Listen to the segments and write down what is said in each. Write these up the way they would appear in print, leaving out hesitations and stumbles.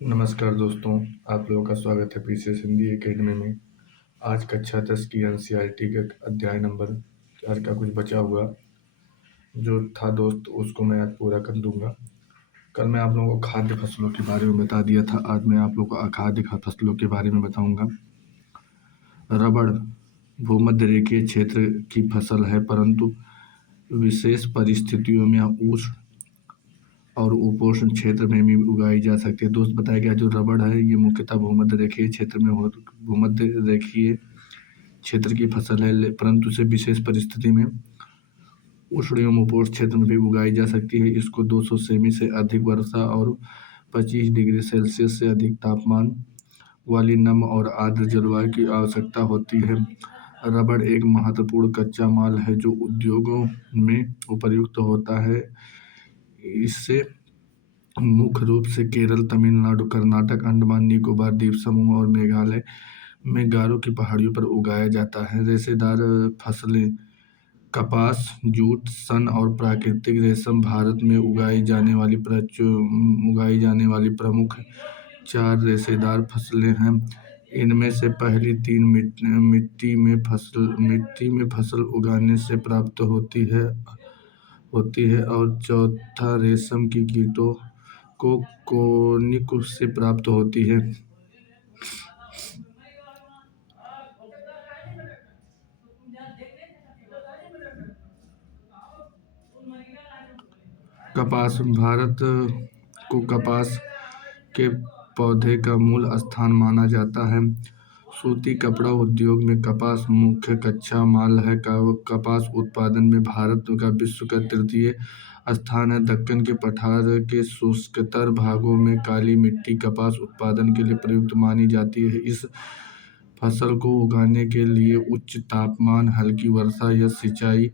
नमस्कार दोस्तों, आप लोगों का स्वागत है पीसीएस हिंदी एकेडमी में। आज कक्षा 10 की एनसीईआरटी का अध्याय नंबर 4 का कुछ बचा हुआ जो था दोस्त, उसको मैं आज पूरा कर दूंगा। कल मैं आप लोगों को खाद्य फसलों के बारे में बता दिया था, आज मैं आप लोगों को अखाद्य फसलों के बारे में बताऊंगा। रबड़ भूमध्य रेखीय क्षेत्र की फसल है, परंतु विशेष परिस्थितियों में उष्ण और उपोष्ण क्षेत्र में भी उगाई जा सकती है। दोस्त, बताया गया जो रबड़ है ये मुख्यतः भूमध्य रेखीय क्षेत्र में भूमध्य रेखीय क्षेत्र की फसल है, परंतु इसे विशेष परिस्थिति में उष्ण एवं उपोष्ण क्षेत्र में भी उगाई जा सकती है। इसको 200 सेमी से अधिक वर्षा और 25 डिग्री सेल्सियस से अधिक तापमान वाली नम और आर्द्र जलवायु की आवश्यकता होती है। रबड़ एक महत्वपूर्ण कच्चा माल है जो उद्योगों में उपयुक्त होता है। इससे मुख्य रूप से केरल, तमिलनाडु, कर्नाटक, अंडमान निकोबार द्वीप समूह और मेघालय में गारो की पहाड़ियों पर उगाया जाता है। रेशेदार फसलें कपास, जूट, सन और प्राकृतिक रेशम भारत में उगाई जाने वाली प्रमुख 4 रेशेदार फसलें हैं। इनमें से पहली 3 मिट्टी में फसल उगाने से प्राप्त होती है और चौथा रेशम की कीटों को कोनिक से प्राप्त होती है। कपास भारत को कपास के पौधे का मूल स्थान माना जाता है। सूती कपड़ा उद्योग में कपास मुख्य कच्चा माल है। कपास उत्पादन में भारत का विश्व का तृतीय स्थान है। दक्कन के पठार के शुष्कतर भागों में काली मिट्टी कपास उत्पादन के लिए प्रयुक्त मानी जाती है। इस फसल को उगाने के लिए उच्च तापमान, हल्की वर्षा या सिंचाई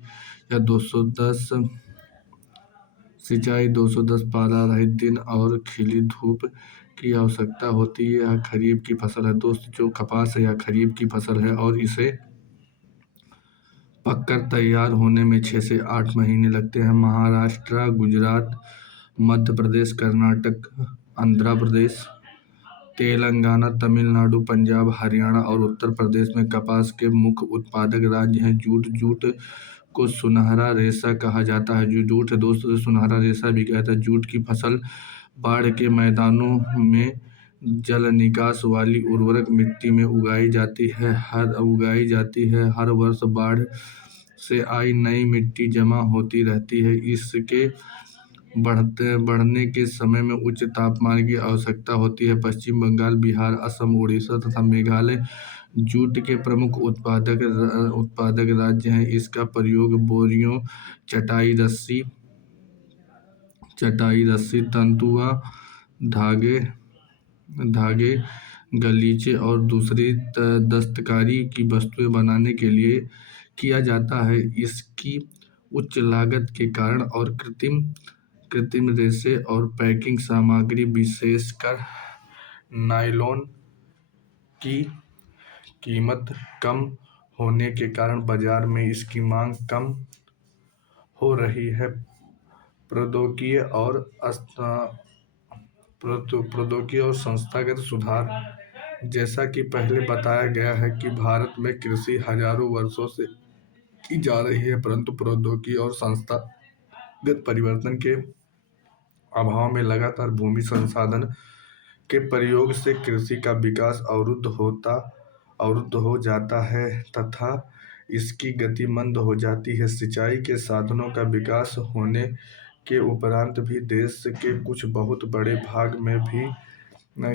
210 पाला रहित दिन और खिली धूप की आवश्यकता होती है। यह खरीफ की फसल है दोस्त, जो कपास है यह खरीफ की फसल है और इसे पककर तैयार होने में 6 से 8 महीने लगते हैं। महाराष्ट्र, गुजरात, मध्य प्रदेश, कर्नाटक, आंध्र प्रदेश, तेलंगाना, तमिलनाडु, पंजाब, हरियाणा और उत्तर प्रदेश में कपास के मुख्य उत्पादक राज्य हैं। जूट को सुनहरा रेशा कहा जाता है। जो जूट है दोस्तों, सुनहरा रेशा भी कहता है। जूट की फसल बाढ़ के मैदानों में जल निकास वाली उर्वरक मिट्टी में उगाई जाती है। हर वर्ष बाढ़ से आई नई मिट्टी जमा होती रहती है। इसके बढ़ने के समय में उच्च तापमान की आवश्यकता होती है। पश्चिम बंगाल, बिहार, असम, उड़ीसा तथा मेघालय जूट के प्रमुख उत्पादक राज्य हैं। इसका प्रयोग बोरियों, चटाई रस्सी, तंतुआ, धागे, गलीचे और दूसरी दस्तकारी की वस्तुएं बनाने के लिए किया जाता है। इसकी उच्च लागत के कारण और कृत्रिम रेशे और पैकिंग सामग्री, विशेषकर नायलॉन की कीमत कम होने के कारण बाजार में इसकी मांग कम हो रही है। प्रौद्योगिकी और संस्थागत सुधार। जैसा कि पहले बताया गया है कि भारत में कृषि हजारों वर्षों से की जा रही है, परंतु प्रौद्योगिकी और संस्थागत परिवर्तन के अभाव में लगातार भूमि संसाधन के प्रयोग से कृषि का विकास अवरुद्ध हो जाता है तथा इसकी गति मंद हो जाती है। सिंचाई के साधनों का विकास होने के उपरांत भी देश के कुछ बहुत बड़े भाग में भी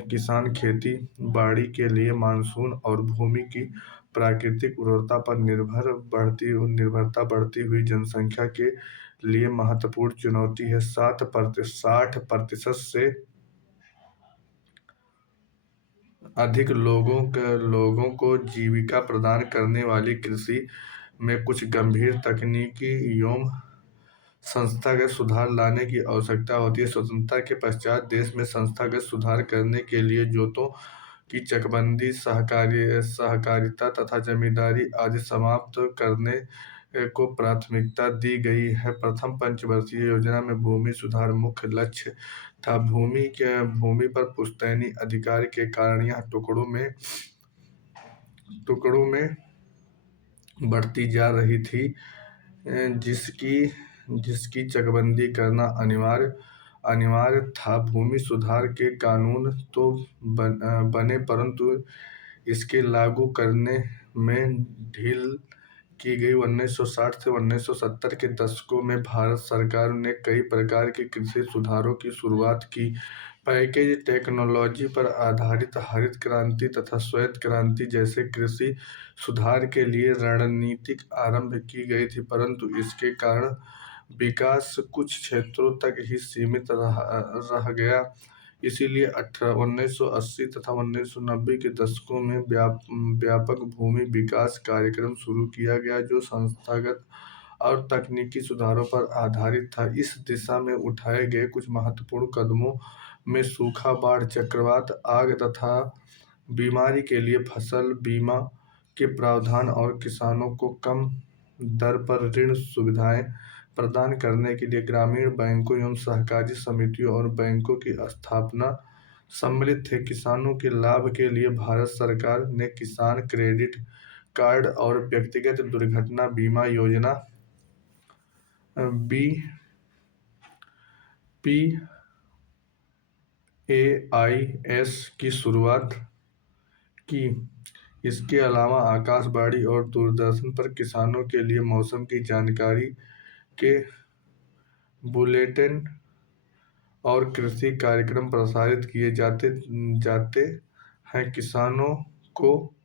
किसान खेती बाड़ी के लिए मानसून और भूमि की प्राकृतिक उर्वरता पर निर्भरता बढ़ती हुई जनसंख्या के लिए महत्वपूर्ण चुनौती है। 60% से अधिक लोगों को जीविका प्रदान करने वाली कृषि में कुछ गंभीर तकनीकी एवं संस्थागत सुधार लाने की आवश्यकता होती है। स्वतंत्रता के पश्चात देश में संस्थागत सुधार करने के लिए जोतों की चकबंदी, सहकारिता तथा जमींदारी आदि समाप्त करने को प्राथमिकता दी गई है। प्रथम पंचवर्षीय योजना में भूमि सुधार मुख्य लक्ष्य था। भूमि पर पुश्तैनी अधिकार के कारण यह टुकड़ों में बढ़ती जा रही थी, जिसकी जिसकी चकबंदी करना अनिवार्य था। भूमि सुधार के कानून तो बने, परंतु इसके लागू करने में ढील की गई। 1960 से 1970 के दशकों में भारत सरकार ने कई प्रकार के कृषि सुधारों की शुरुआत की। पैकेज टेक्नोलॉजी पर आधारित हरित क्रांति तथा श्वेत क्रांति जैसे कृषि सुधार के लिए रणनीति आरंभ की गई थी, परंतु इसके कारण विकास कुछ क्षेत्रों तक ही सीमित रह गया। इसीलिए 1980 तथा 1990 के दशकों में व्यापक भूमि विकास कार्यक्रम शुरू किया गया, जो संस्थागत और तकनीकी सुधारों पर आधारित था। इस दिशा में उठाए गए कुछ महत्वपूर्ण कदमों में सूखा, बाढ़, चक्रवात, आग तथा बीमारी के लिए फसल बीमा के प्रावधान और किसानों को कम दर पर ऋण सुविधाएं प्रदान करने के लिए ग्रामीण बैंकों एवं सहकारी समितियों और बैंकों की स्थापना सम्मिलित थे। किसानों के लाभ के लिए भारत सरकार ने किसान क्रेडिट कार्ड और व्यक्तिगत दुर्घटना बीमा योजना BPAIS की शुरुआत की। इसके अलावा आकाशवाणी और दूरदर्शन पर किसानों के लिए मौसम की जानकारी के बुलेटिन और कृषि कार्यक्रम प्रसारित किए जाते हैं। किसानों को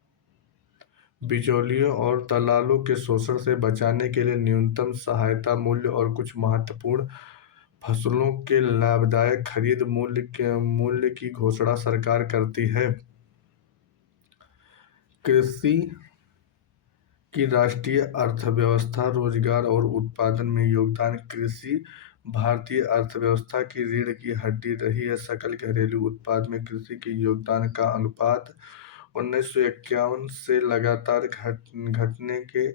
बिचौलियों और दलालों के शोषण से बचाने के लिए न्यूनतम सहायता मूल्य और कुछ महत्वपूर्ण फसलों के लाभदायक खरीद मूल्य की घोषणा सरकार करती है। कृषि की राष्ट्रीय अर्थव्यवस्था, रोजगार और उत्पादन में योगदान। कृषि भारतीय अर्थव्यवस्था की रीढ़ की हड्डी रही है। सकल घरेलू उत्पाद में कृषि के योगदान का अनुपात 1951 से लगातार घटने के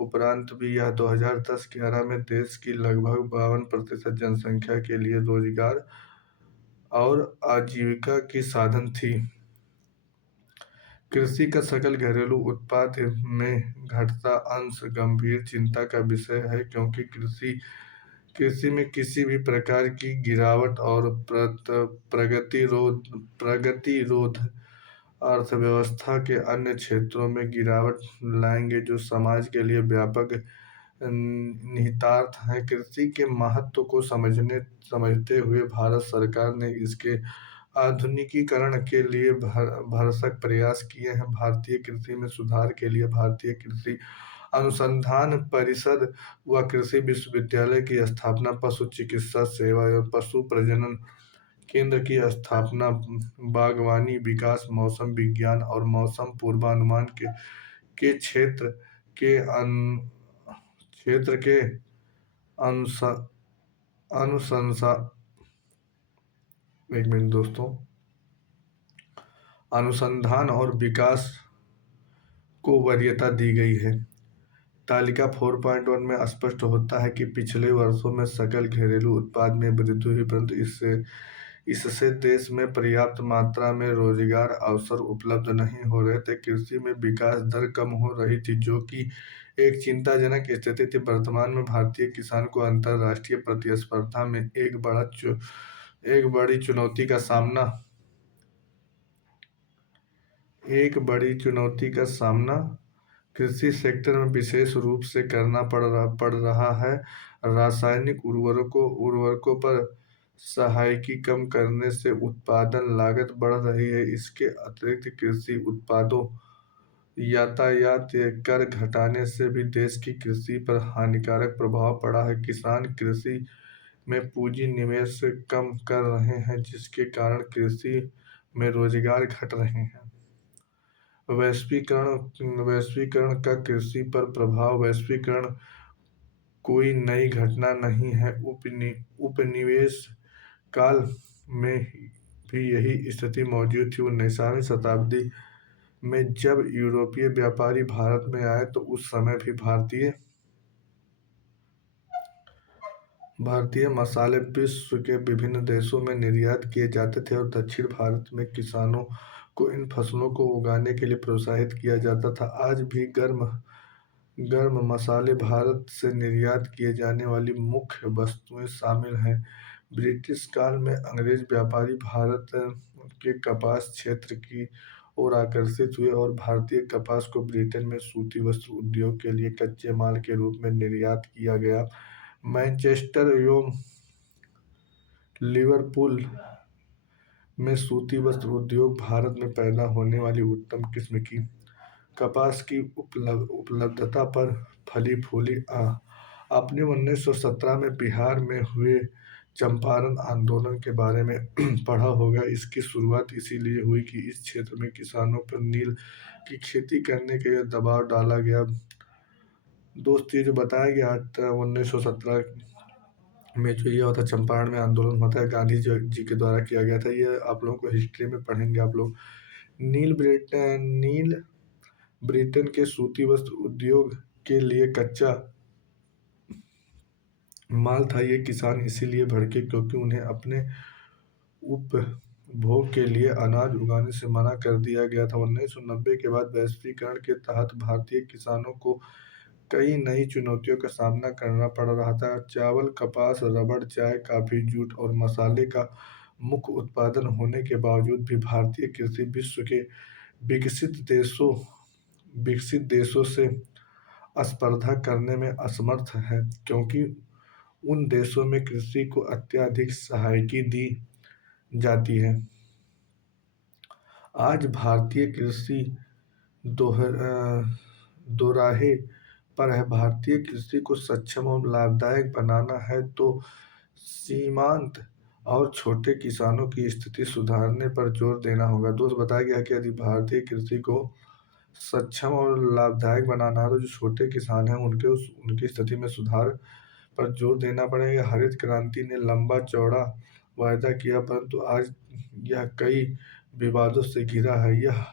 उपरांत भी यह 2010-11 में देश की लगभग 52% जनसंख्या के लिए रोजगार और आजीविका की साधन थी। कृषि का सकल घरेलू उत्पाद में घटता अंश गंभीर चिंता का विषय है, क्योंकि कृषि में किसी भी प्रकार की गिरावट और प्रगतिरोध अर्थव्यवस्था के अन्य क्षेत्रों में गिरावट लाएंगे, जो समाज के लिए व्यापक निहितार्थ है। कृषि के महत्व को समझते हुए भारत सरकार ने इसके आधुनिकीकरण के लिए भरसक प्रयास किए हैं। भारतीय कृषि में सुधार के लिए भारतीय कृषि अनुसंधान परिषद व कृषि विश्वविद्यालय की स्थापना, पशु चिकित्सा सेवा एवं पशु प्रजनन केंद्र की स्थापना, बागवानी विकास, मौसम विज्ञान और मौसम पूर्वानुमान के क्षेत्र के अनुसंसा एक मिनट दोस्तों अनुसंधान और विकास को वरीयता दी गई है। तालिका 4.1 में स्पष्ट होता है कि पिछले वर्षों में सकल घरेलू उत्पाद में वृद्धि हुई, परंतु इससे देश में पर्याप्त मात्रा में रोजगार अवसर उपलब्ध नहीं हो रहे थे। कृषि में विकास दर कम हो रही थी, जो कि एक चिंताजनक स्थिति थी। वर्तमान में भारतीय किसान को अंतर्राष्ट्रीय प्रतिस्पर्धा में एक बड़ी चुनौती का सामना कृषि सेक्टर में विशेष रूप से करना पड़ रहा है। रासायनिक उर्वरकों पर सहायकी कम करने से उत्पादन लागत बढ़ रही है। इसके अतिरिक्त कृषि उत्पादों यातायात कर घटाने से भी देश की कृषि पर हानिकारक प्रभाव पड़ा है। किसान कृषि में पूंजी निवेश कम कर रहे हैं, जिसके कारण कृषि में रोजगार घट रहे हैं। वैश्वीकरण का कृषि पर प्रभाव। वैश्वीकरण कोई नई घटना नहीं है। उपनिवेश काल में भी यही स्थिति मौजूद थी। 19वीं शताब्दी में जब यूरोपीय व्यापारी भारत में आए, तो उस समय भी भारतीय मसाले विश्व के विभिन्न देशों में निर्यात किए जाते थे और दक्षिण भारत में किसानों को इन फसलों को उगाने के लिए प्रोत्साहित किया जाता था। आज भी गर्म गर्म मसाले भारत से निर्यात किए जाने वाली मुख्य वस्तुएं शामिल हैं। ब्रिटिश काल में अंग्रेज व्यापारी भारत के कपास क्षेत्र की ओर आकर्षित हुए और भारतीय कपास को ब्रिटेन में सूती वस्त्र उद्योग के लिए कच्चे माल के रूप में निर्यात किया गया। मैनचेस्टर एवं लिवरपूल में सूती वस्त्र उद्योग भारत में पैदा होने वाली उत्तम किस्म की कपास की उपलब्धता पर फली फूली आपने 1917 में बिहार में हुए चंपारण आंदोलन के बारे में पढ़ा होगा। इसकी शुरुआत इसीलिए हुई कि इस क्षेत्र में किसानों पर नील की खेती करने के लिए दबाव डाला गया। दोस्त, ये जो बताया गया था 1917 में जो ये होता चंपारण में आंदोलन होता है, गांधी जी के द्वारा किया गया था। ये आप लोगों को हिस्ट्री में पढ़ेंगे आप लोग। नील ब्रिटेन के सूती वस्त्र उद्योग के लिए कच्चा माल था। ये किसान इसीलिए भड़के क्योंकि उन्हें अपने उपभोग के लिए अनाज उगाने से मना कर दिया गया था। 1990 के बाद वैश्वीकरण के तहत भारतीय किसानों को कई नई चुनौतियों का सामना करना पड़ रहा था। चावल, कपास, रबड़, चाय, कॉफी, जूट और मसाले का मुख्य उत्पादन होने के बावजूद भी भारतीय कृषि विश्व के विकसित देशों से स्पर्धा करने में असमर्थ है, क्योंकि उन देशों में कृषि को अत्यधिक सहायता दी जाती है। आज भारतीय कृषि दोराहे पर है। भारतीय कृषि को सक्षम और लाभदायक बनाना है तो सीमांत और छोटे किसानों की स्थिति सुधारने पर जोर देना होगा। दोस्त, बताया गया कि यदि भारतीय कृषि को सक्षम और लाभदायक बनाना है तो जो छोटे किसान हैं उनकी स्थिति में सुधार पर जोर देना पड़ेगा। हरित क्रांति ने लंबा चौड़ा वायदा किया, परंतु आज यह कई विवादों से घिरा है। यह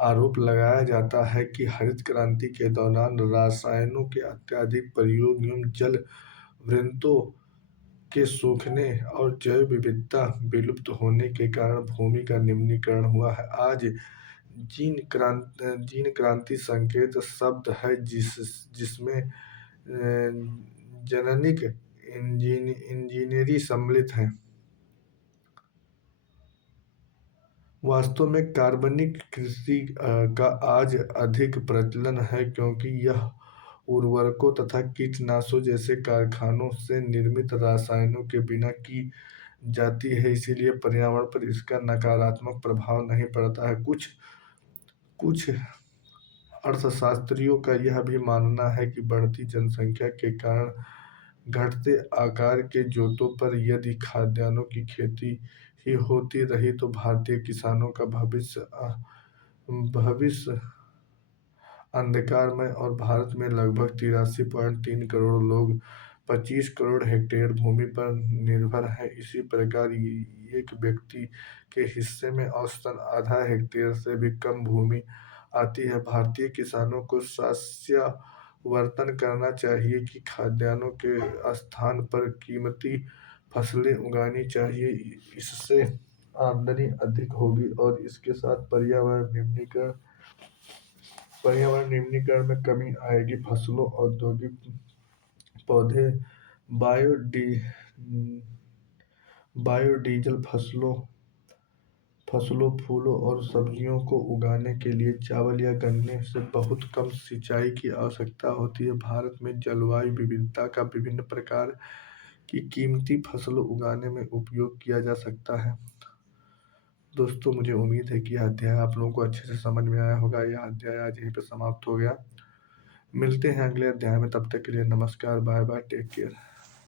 आरोप लगाया जाता है कि हरित क्रांति के दौरान रसायनों के अत्यधिक प्रयोग एवं जल वृंतों के सूखने और जैव विविधता विलुप्त होने के कारण भूमि का निम्नीकरण हुआ है। आज जीन क्रांति संकेत शब्द है जिसमें जेनेटिक इंजीनियरिंग सम्मिलित है। वास्तव में कार्बनिक कृषि का आज अधिक प्रचलन है, क्योंकि यह उर्वरकों तथा कीटनाशकों जैसे कारखानों से निर्मित रसायनों के बिना की जाती है। इसीलिए पर्यावरण पर इसका नकारात्मक प्रभाव नहीं पड़ता है। कुछ अर्थशास्त्रियों का यह भी मानना है कि बढ़ती जनसंख्या के कारण घटते आकार के जोतों पर यदि खाद्यान्नों की खेती ही होती रही तो भारतीय किसानों का भविष्य अंधकार में। और भारत में लगभग 83.3 करोड़ लोग 25 करोड़ हेक्टेयर भूमि पर निर्भर है। इसी प्रकार एक व्यक्ति के हिस्से में औसतन आधा हेक्टेयर से भी कम भूमि आती है। भारतीय किसानों को सस्यावर्तन करना चाहिए कि खाद्यान्नों के स्थान पर कीमती फसलें उगानी चाहिए। इससे आमदनी अधिक होगी और इसके साथ पर्यावरण निम्नीकरण में कमी आएगी। फसलों, औद्योगिक पौधे, बायोडीजल, फसलों, फूलों और सब्जियों को उगाने के लिए चावल या गन्ने से बहुत कम सिंचाई की आवश्यकता होती है। भारत में जलवायु विविधता का विभिन्न प्रकार की कीमती फसलों उगाने में उपयोग किया जा सकता है। दोस्तों, मुझे उम्मीद है कि यह अध्याय आप लोगों को अच्छे से समझ में आया होगा। यह अध्याय आज यहीं पर समाप्त हो गया। मिलते हैं अगले अध्याय में, तब तक के लिए नमस्कार, बाय बाय, टेक केयर।